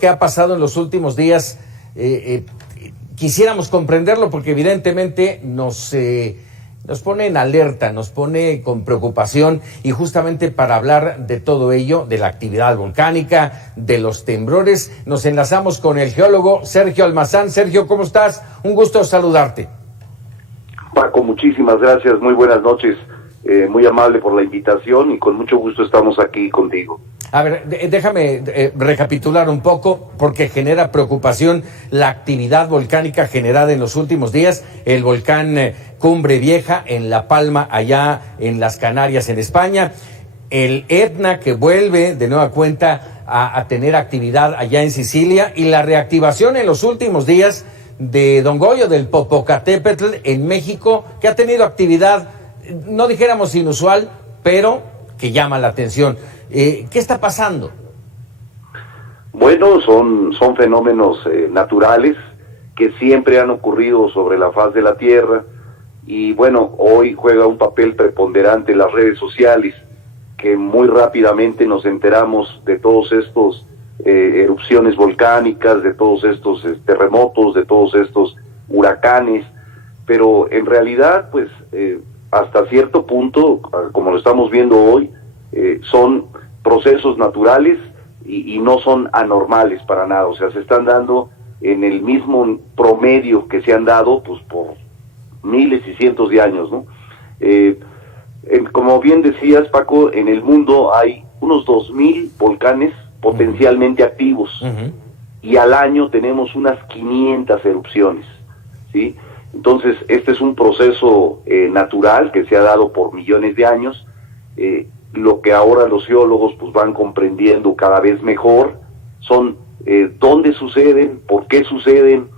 que ha pasado en los últimos días, quisiéramos comprenderlo porque evidentemente nos pone en alerta, nos pone con preocupación, y justamente para hablar de todo ello, de la actividad volcánica, de los temblores, nos enlazamos con el geólogo Sergio Almazán. Sergio, ¿cómo estás? Un gusto saludarte. Paco, muchísimas gracias, muy buenas noches, muy amable por la invitación y con mucho gusto estamos aquí contigo. A ver, déjame recapitular un poco porque genera preocupación la actividad volcánica generada en los últimos días. El volcán Cumbre Vieja en La Palma, allá en las Canarias, en España. El Etna, que vuelve de nueva cuenta a tener actividad allá en Sicilia, y la reactivación en los últimos días de Don Goyo, del Popocatépetl en México, que ha tenido actividad, no dijéramos inusual, pero que llama la atención. ¿Qué está pasando? Bueno, son fenómenos naturales que siempre han ocurrido sobre la faz de la Tierra, y bueno, hoy juega un papel preponderante las redes sociales, que muy rápidamente nos enteramos de todos estos erupciones volcánicas, de todos estos terremotos, de todos estos huracanes, pero en realidad, pues, hasta cierto punto, como lo estamos viendo hoy, son procesos naturales y no son anormales para nada. O sea, se están dando en el mismo promedio que se han dado, pues, por miles y cientos de años, ¿no? Como bien decías, Paco, en el mundo hay unos 2,000 volcanes potencialmente activos, y al año tenemos unas 500 erupciones, ¿sí? Entonces, este es un proceso natural que se ha dado por millones de años. Lo que ahora los geólogos pues van comprendiendo cada vez mejor son dónde suceden, por qué suceden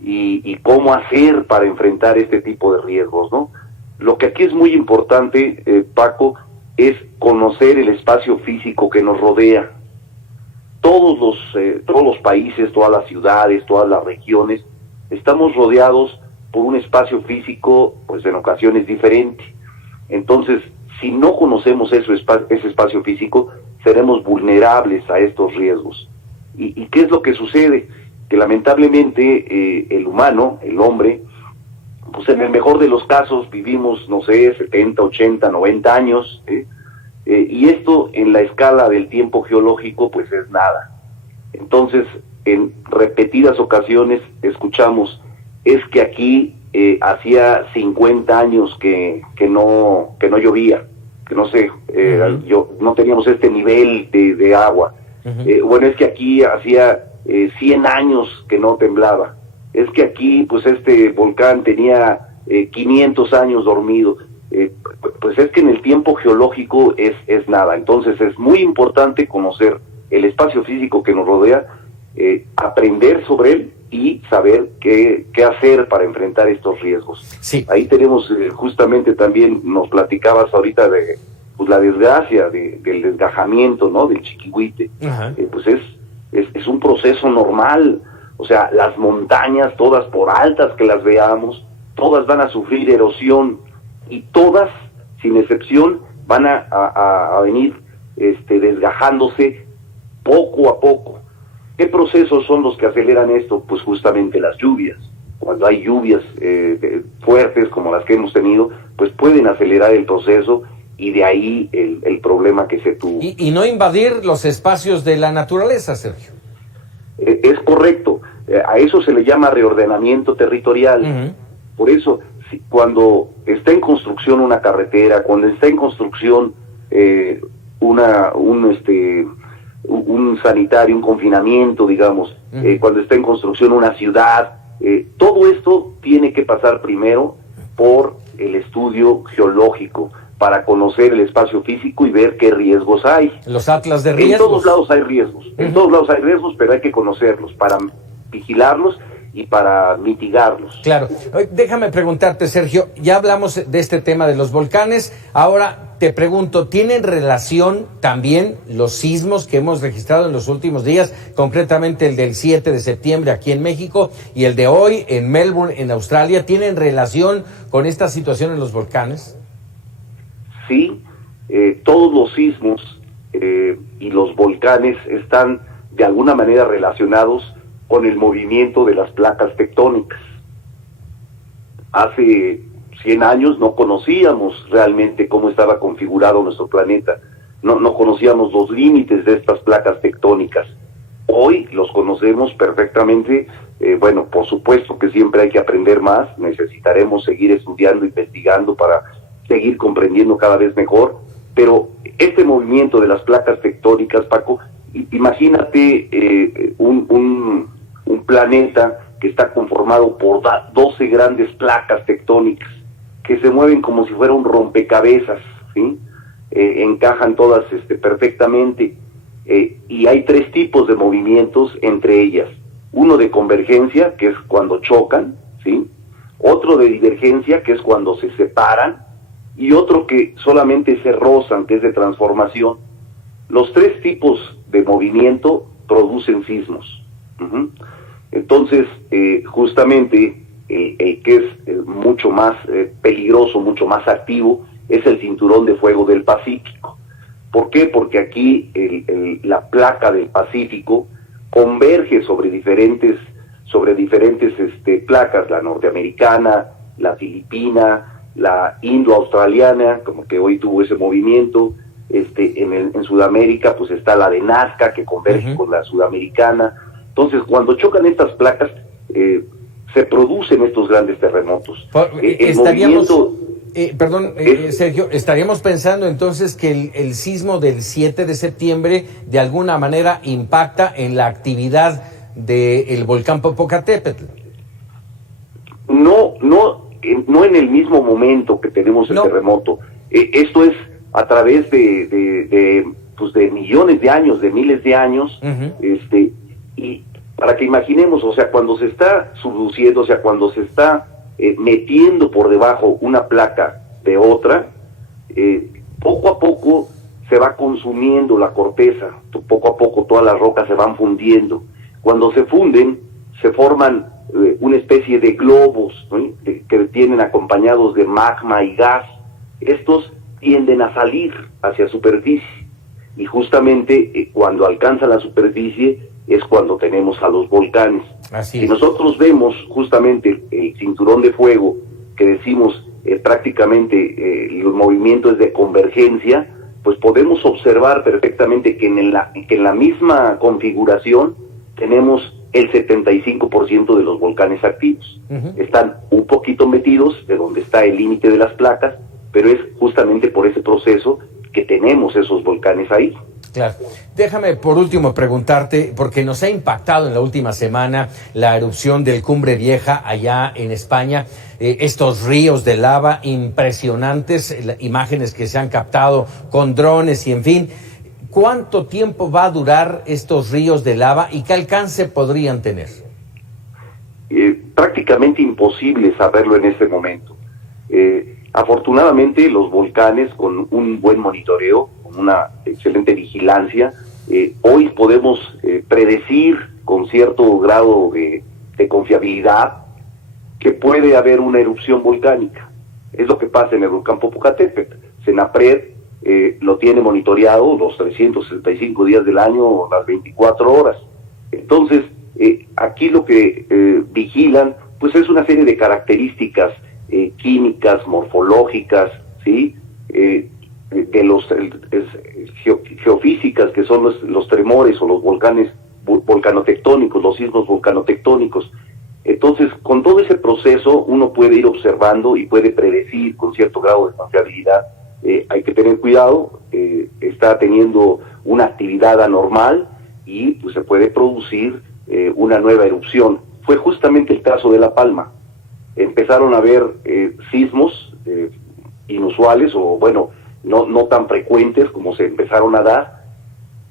y cómo hacer para enfrentar este tipo de riesgos, ¿no? Lo que aquí es muy importante, Paco, es conocer el espacio físico que nos rodea. Todos los países, todas las ciudades, todas las regiones, estamos rodeados por un espacio físico, pues en ocasiones diferente. Entonces, si no conocemos ese espacio físico, seremos vulnerables a estos riesgos. ¿Y qué es lo que sucede? Que lamentablemente el humano, el hombre, pues en el mejor de los casos vivimos, no sé, 70, 80, 90 años, y esto en la escala del tiempo geológico pues es nada. Entonces, en repetidas ocasiones escuchamos, es que aquí hacía 50 años que no llovía, que no sé, no teníamos este nivel de agua. Bueno, es que aquí hacía 100 años que no temblaba. Es que aquí, pues este volcán tenía 500 años dormido. Pues es que en el tiempo geológico es nada. Entonces es muy importante conocer el espacio físico que nos rodea, aprender sobre él y saber qué hacer para enfrentar estos riesgos. Sí. Ahí tenemos justamente también, nos platicabas ahorita de pues la desgracia del desgajamiento, ¿no? Del Chiquihuite. Pues es un proceso normal. O sea, las montañas, todas por altas que las veamos, todas van a sufrir erosión, y todas, sin excepción, van a venir desgajándose poco a poco. ¿Qué procesos son los que aceleran esto? Pues justamente las lluvias. Cuando hay lluvias fuertes como las que hemos tenido, pues pueden acelerar el proceso, y de ahí el problema que se tuvo. Y no invadir los espacios de la naturaleza, Sergio. Es correcto. A eso se le llama reordenamiento territorial. Por eso, cuando está en construcción una carretera, cuando está en construcción un sanitario, un confinamiento, digamos, cuando está en construcción una ciudad, todo esto tiene que pasar primero por el estudio geológico para conocer el espacio físico y ver qué riesgos hay. Los atlas de riesgos. En todos lados hay riesgos, en todos lados hay riesgos, pero hay que conocerlos para vigilarlos y para mitigarlos. Claro. Déjame preguntarte, Sergio, ya hablamos de este tema de los volcanes, ahora te pregunto, ¿tienen relación también los sismos que hemos registrado en los últimos días, concretamente el del 7 de septiembre aquí en México y el de hoy en Melbourne, en Australia? ¿Tienen relación con esta situación en los volcanes? Sí, todos los sismos y los volcanes están de alguna manera relacionados con el movimiento de las placas tectónicas. Hace 100 años no conocíamos realmente cómo estaba configurado nuestro planeta, no conocíamos los límites de estas placas tectónicas. Hoy los conocemos perfectamente. Bueno, por supuesto que siempre hay que aprender más, necesitaremos seguir estudiando, investigando para seguir comprendiendo cada vez mejor, pero este movimiento de las placas tectónicas, Paco, imagínate un planeta que está conformado por 12 grandes placas tectónicas que se mueven como si fuera un rompecabezas, ¿sí? Encajan todas perfectamente, y hay 3 tipos de movimientos entre ellas: uno de convergencia, que es cuando chocan, ¿sí? Otro de divergencia, que es cuando se separan, y otro que solamente se rozan, que es de transformación. Los 3 tipos de movimiento producen sismos. Entonces, justamente, el que es mucho más peligroso, mucho más activo, es el cinturón de fuego del Pacífico. ¿Por qué? Porque aquí la placa del Pacífico converge sobre diferentes placas, la norteamericana, la filipina, la indo-australiana, como que hoy tuvo ese movimiento. En Sudamérica pues está la de Nazca, que converge con la sudamericana. Entonces, cuando chocan estas placas, se producen estos grandes terremotos. Sergio, estaríamos pensando entonces que el sismo del 7 de septiembre de alguna manera impacta en la actividad del volcán Popocatépetl. No en el mismo momento que tenemos el terremoto. Esto es a través de millones de años, de miles de años, y para que imaginemos, o sea, cuando se está subduciendo, o sea, cuando se está metiendo por debajo una placa de otra, poco a poco se va consumiendo la corteza, poco a poco todas las rocas se van fundiendo. Cuando se funden, se forman una especie de globos, ¿no? que tienen acompañados de magma y gas. Estos tienden a salir hacia superficie, y justamente cuando alcanzan la superficie es cuando tenemos a los volcanes. Así si es. nosotros vemos justamente el cinturón de fuego, que decimos prácticamente el movimiento es de convergencia, pues podemos observar perfectamente que en la misma configuración tenemos el 75% de los volcanes activos. Están un poquito metidos de donde está el límite de las placas, pero es justamente por ese proceso que tenemos esos volcanes ahí. Claro. Déjame por último preguntarte, porque nos ha impactado en la última semana la erupción del Cumbre Vieja allá en España, estos ríos de lava impresionantes, imágenes que se han captado con drones y en fin. ¿Cuánto tiempo va a durar estos ríos de lava y qué alcance podrían tener? Prácticamente imposible saberlo en este momento. Afortunadamente los volcanes, con un buen monitoreo, con una excelente vigilancia, hoy podemos predecir con cierto grado de confiabilidad que puede haber una erupción volcánica. Es lo que pasa en el volcán Popocatépetl. Senapred lo tiene monitoreado los 365 días del año, las 24 horas. Entonces, aquí lo que vigilan pues es una serie de características químicas, morfológicas, ¿sí? Geofísicas, que son los tremores o los volcanes volcanotectónicos, los sismos volcanotectónicos. Entonces, con todo ese proceso uno puede ir observando y puede predecir con cierto grado de confiabilidad. Hay que tener cuidado, está teniendo una actividad anormal y pues, se puede producir una nueva erupción. Fue justamente el caso de La Palma. Empezaron a haber sismos inusuales, o bueno, no tan frecuentes como se empezaron a dar,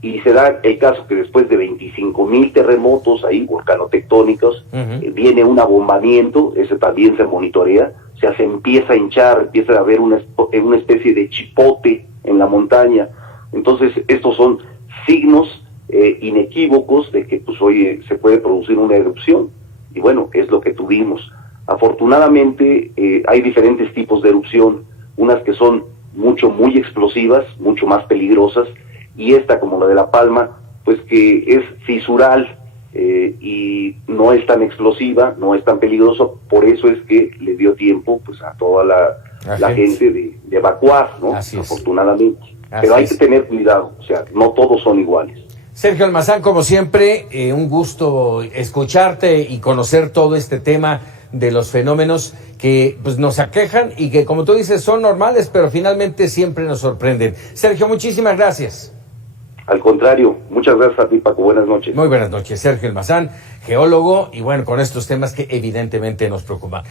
y se da el caso que después de 25,000 terremotos ahí, volcanotectónicos, viene un abombamiento, ese también se monitorea, o sea, se empieza a hinchar, empieza a haber una especie de chipote en la montaña. Entonces, estos son signos inequívocos de que pues hoy se puede producir una erupción, y bueno, es lo que tuvimos. Afortunadamente hay diferentes tipos de erupción, unas que son muy explosivas, mucho más peligrosas, y esta, como la de La Palma, pues que es fisural y no es tan explosiva, no es tan peligroso, por eso es que le dio tiempo pues a toda la gente de evacuar, ¿no? Así es. Afortunadamente. Así Pero hay es. que tener cuidado, o sea, no todos son iguales. Sergio Almazán, como siempre, un gusto escucharte y conocer todo este tema de los fenómenos que pues nos aquejan y que, como tú dices, son normales, pero finalmente siempre nos sorprenden. Sergio, muchísimas gracias. Al contrario, muchas gracias a ti, Paco. Buenas noches. Muy buenas noches. Sergio Almazán, geólogo, y bueno, con estos temas que evidentemente nos preocupan.